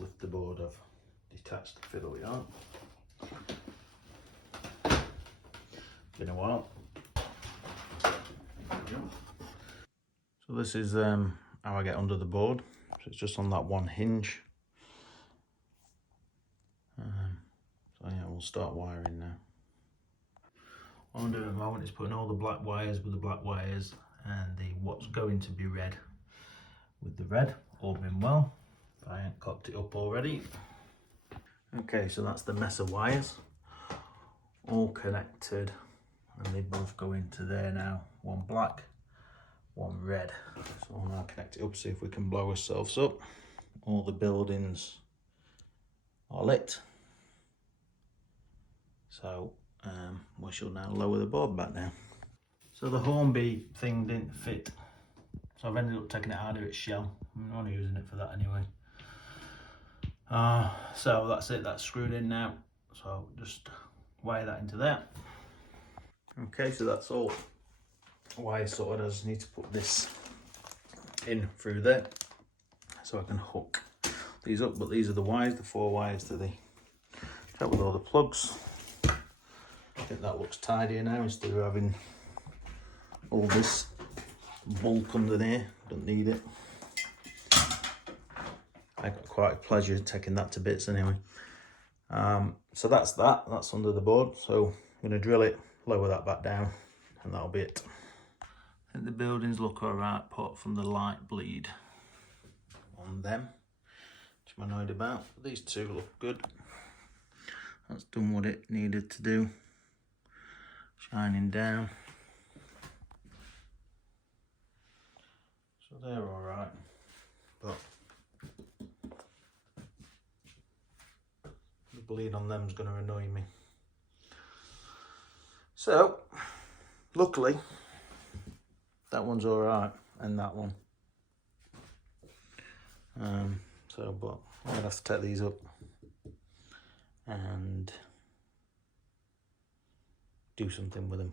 lift the board, I've detached the fiddle yarn. Been a while. So this is how I get under the board. So it's just on that one hinge. So yeah, we'll start wiring now. What I'm doing at the moment is putting all the black wires with the black wires and the what's going to be red with the red, all been well. I ain't cocked it up already. Okay, so that's the mess of wires, all connected, and they both go into there now. One black, one red. So I'll now connect it up, see if we can blow ourselves up. All the buildings are lit. So we shall now lower the board back down. So the Hornby thing didn't fit, so I've ended up taking it out of its shell. I'm only using it for that anyway. So that's it, that's screwed in now. So just wire that into there. Okay, so that's all wire sorted. I just need to put this in through there so I can hook these up. But these are the wires, the 4 wires to the check with all the plugs. I think that looks tidier now instead of having all this bulk under there. Don't need it. I got quite a pleasure taking that to bits anyway. So that's under the board. So I'm going to drill it, lower that back down, and that'll be it. I think the buildings look alright apart from the light bleed on them, which I'm annoyed about. These two look good. That's done what it needed to do. Shining down. So they're alright, but the bleed on them is going to annoy me. So, luckily, that one's alright, and that one. But I'm going to have to take these up and do something with them.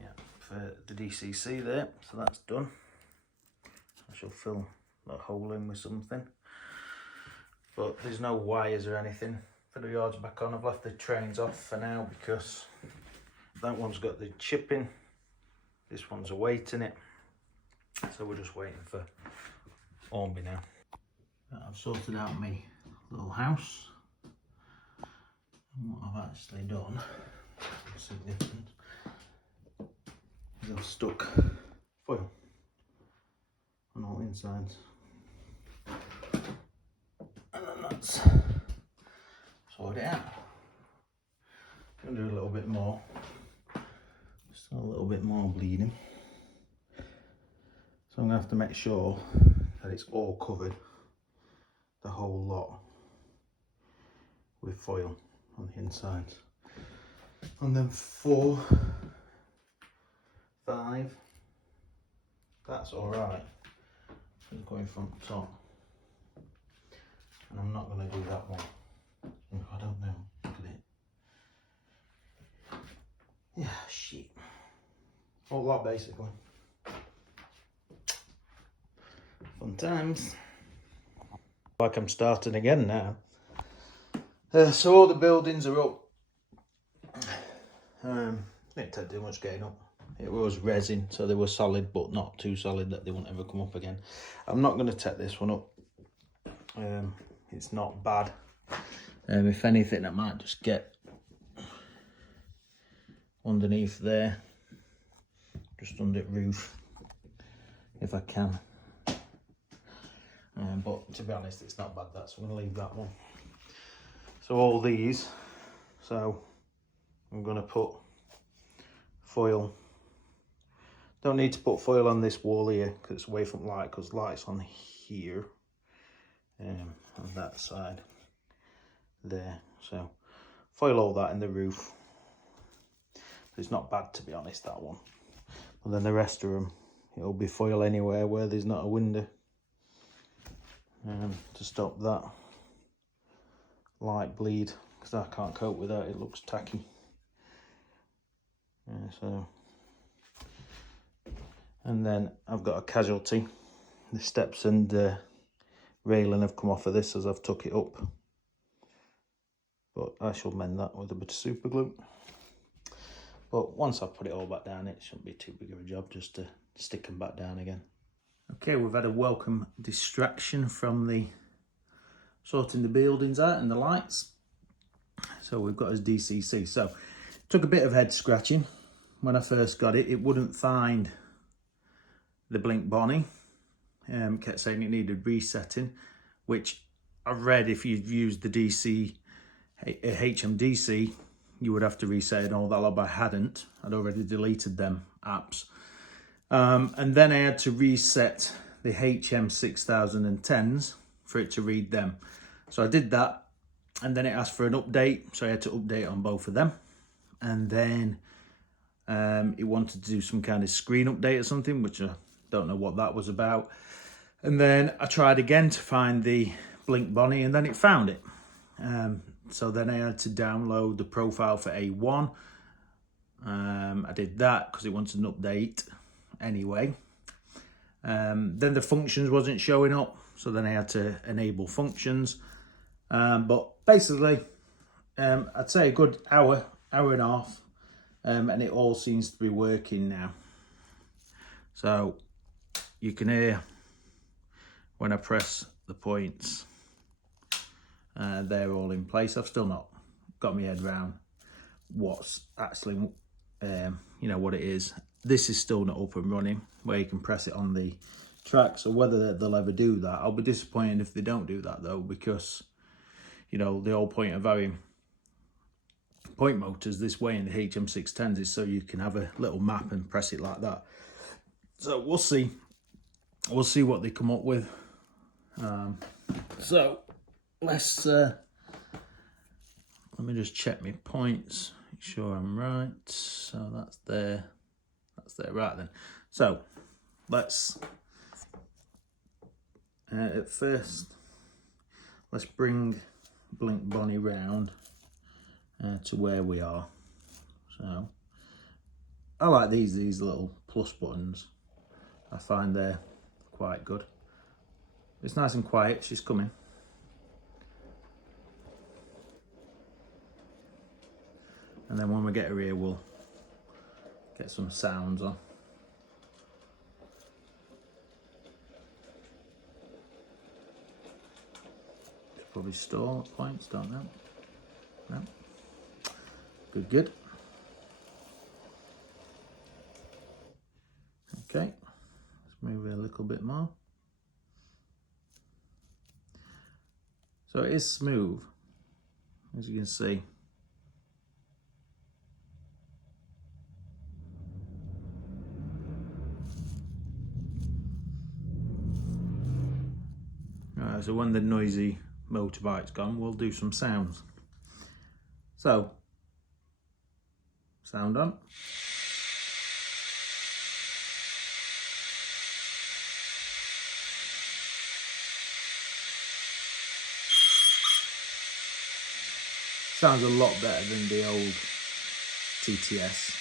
Yeah, for the DCC there, so that's done. I shall fill that hole in with something. But there's no wires or anything. For the yards back on, I've left the trains off for now because that one's got the chipping, this one's awaiting it. So we're just waiting for Hornby now. I've sorted out my little house. And what I've actually done, significant, is I've stuck foil on all insides. And then that's sorted it out. I'm going to do a little bit more. Just a little bit more bleeding. So I'm going to have to make sure that it's all covered, the whole lot, with foil on the inside. And then 4, 5, that's alright. It's going from the top. And I'm not going to do that one. I don't know. Look at it. Yeah, shit. Whole lot basically. Fun times. Like I'm starting again now. So all the buildings are up. Didn't take too much getting up. It was resin, so they were solid, but not too solid that they won't ever come up again. I'm not going to take this one up. It's not bad. If anything, I might just get underneath there, just under the roof, if I can. But to be honest, it's not bad that, so I'm going to leave that one. So all these, so I'm going to put foil. Don't need to put foil on this wall here because it's away from light, because light's on here on that side there. So foil all that in the roof. It's not bad, to be honest, that one. And then the rest of them, it'll be foil anywhere where there's not a window, to stop that light bleed, because I can't cope with that. It looks tacky. So And then I've got a casualty. The steps and railing have come off of this as I've took it up. But I shall mend that with a bit of super glue. But once I've put it all back down, it shouldn't be too big of a job just to stick them back down again. Okay, we've had a welcome distraction from the sorting the buildings out and the lights. So we've got his DCC. So took a bit of head scratching. When I first got it, it wouldn't find the blink bonnie. Kept saying it needed resetting, which I've read if you've used the HMDC, you would have to reset and all that, but I hadn't. I'd already deleted them apps. And then I had to reset the HM6010s for it to read them. So I did that, and then it asked for an update, so I had to update on both of them. And then it wanted to do some kind of screen update or something, which I don't know what that was about. And then I tried again to find the blink bonnie, and then it found it. So then I had to download the profile for A1. I did that because it wanted an update anyway. Then the functions wasn't showing up, so then I had to enable functions. But basically, I'd say a good hour and a half, and it all seems to be working now. So you can hear when I press the points, they're all in place. I've still not got my head around what's actually, what it is. This is still not up and running, where you can press it on the track. So whether they'll ever do that, I'll be disappointed if they don't do that though, because, the whole point of having point motors this way in the HM610s is so you can have a little map and press it like that. So we'll see. We'll see what they come up with. So let's let me just check my points, make sure I'm right. So that's there, right then. So let's at first let's bring blink bonnie round to where we are. So I like these little plus buttons. I find they're quite good. It's nice and quiet. She's coming. And then when we get her here, we'll get some sounds on. Probably store points, don't know. No. Good. Okay, let's move it a little bit more. So it is smooth, as you can see. Alright, so when the noisy motorbike's gone, we'll do some sounds. So, sound on. Sounds a lot better than the old TTS.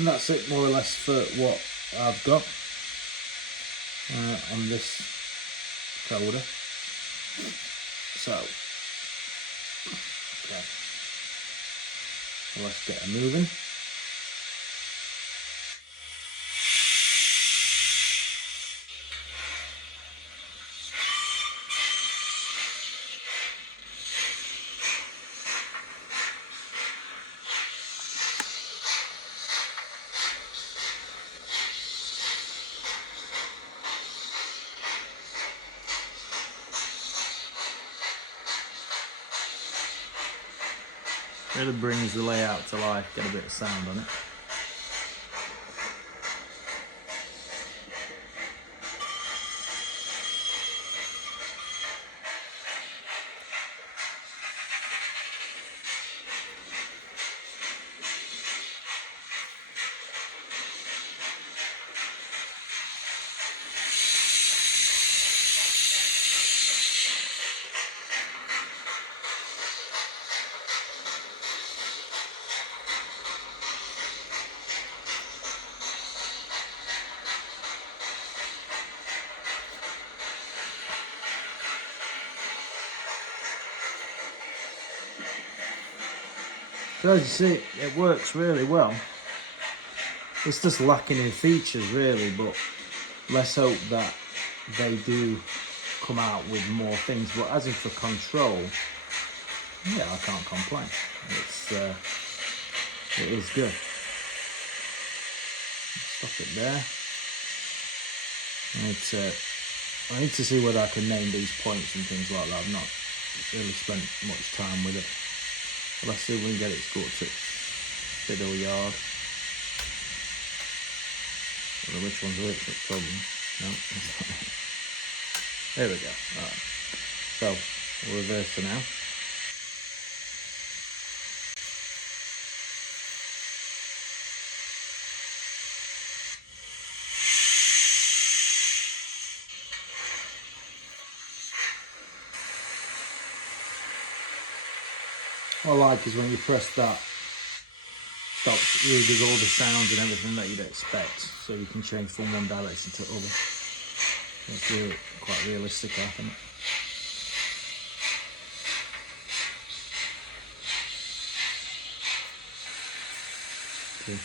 And that's it more or less for what I've got on this coder. So, okay, so let's get her moving. Really brings the layout to life, get a bit of sound on it. So as you see, it works really well. It's just lacking in features really, but let's hope that they do come out with more things. But as in for control, yeah, I can't complain. It is good. Stop it there. I need to see whether I can name these points and things like that. I've not really spent much time with it. But let's see if we can get it to go up to Fiddle Yard. I don't know which one's which, that's the problem. No, that's not it. There we go. Alright. So, we'll reverse for now. What I like is when you press that, stops, really does all the sounds and everything that you'd expect, so you can change from one direction to the other. It's really quite realistic, I think. Okay.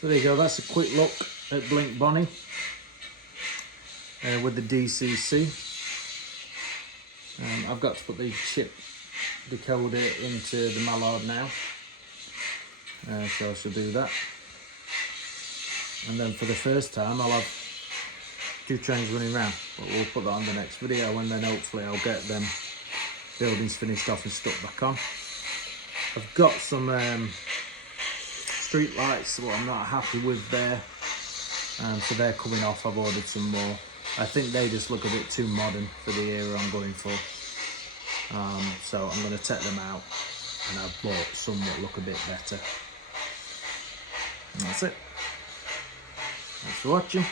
So there you go, that's a quick look at Blink Bonnie with the DCC. I've got to put the chip decoder into the Mallard now, so I shall do that. And then for the first time I'll have 2 trains running around, but we'll put that on the next video, and then hopefully I'll get them buildings finished off and stuck back on. I've got some street lights what I'm not happy with there, so they're coming off. I've ordered some more. I think they just look a bit too modern for the era I'm going for, so I'm going to take them out, and I've bought some that look a bit better. And that's it. Thanks for watching.